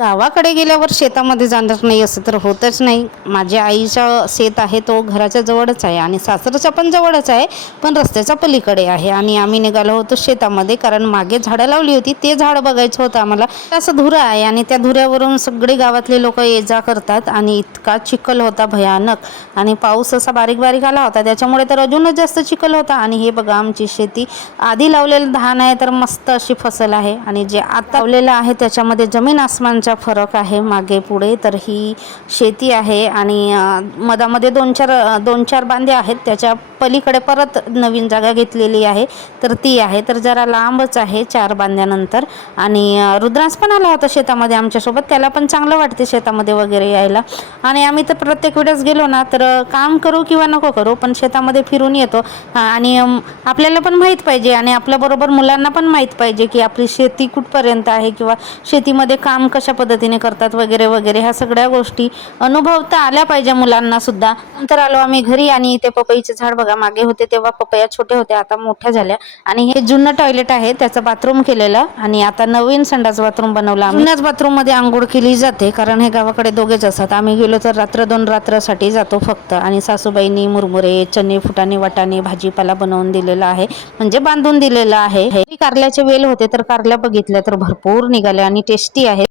गावाकडे गेल्यावर शेतामध्ये जाणार नाही असं तर होतच नाही. माझ्या आईचं शेत आहे तो घराच्या जवळच आहे आणि सासरचा पण जवळच आहे, पण रस्त्याच्या पलीकडे आहे. आणि आम्ही निघालो होतो शेतामध्ये, कारण मागे झाडं लावली होती, ते झाड बघायचं होतं आम्हाला. असं धुरा आहे आणि त्या धुऱ्यावरून सगळे गावातले लोक ये जा करतात आणि इतका चिखल होता भयानक. आणि पाऊस असा बारीक बारीक आला होता, त्याच्यामुळे तर अजूनच जास्त चिखल होता. आणि हे बघा, आमची शेती आधी लावलेलं धान आहे तर मस्त अशी फसल आहे, आणि जे आता लावलेलं आहे त्याच्यामध्ये जमीन आसमानचा फरक आहे मागे पुढे. तर ही शेती आहे आणि मधामध्ये दोन चार बांधे आहेत, त्याच्या पलीकडे परत नवीन जागा घेतलेली आहे, तर ती आहे. तर जरा लांबच आहे 4 बांध्यानंतर. आणि रुद्रांश पण आला होता शेतामध्ये आमच्यासोबत, त्याला पण चांगलं वाटते शेतामध्ये वगैरे यायला. आणि आम्ही तर प्रत्येक वेळेस गेलो ना तर काम करू किंवा नको करू पण शेतामध्ये फिरून येतो. आणि आपल्याला पण माहीत पाहिजे आणि आपल्याबरोबर मुलांना पण माहीत पाहिजे की आपली शेती कुठपर्यंत आहे किंवा शेतीमध्ये काम कशा पद्धतीने करतात वगैरे वगैरे. ह्या सगळ्या गोष्टी अनुभवता आल्या पाहिजे मुलांना सुद्धा. नंतर आलो आम्ही घरी आणि ते पपईचे झाड बघा, मागे होते तेव्हा पपया छोटे होते, आता मोठ्या झाल्या. आणि हे जुनं टॉयलेट आहे, त्याचं बाथरूम केलेलं आणि आता नवीन संडास बाथरूम बनवला. जुन्याच बाथरूम मध्ये आंघोळ केली जाते, कारण हे गावाकडे दोघेच असतात. आम्ही गेलो तर रात्र 2 रात्रसाठी जातो फक्त. आणि सासूबाईंनी मुरमुरे, चणे, फुटाणे, वाटाणे, भाजीपाला बनवून दिलेला आहे, म्हणजे बांधून दिलेला आहे. कारल्याचे वेल होते तर कारल्या बघितल्या तर भरपूर निघाल्या आणि टेस्टी आहे.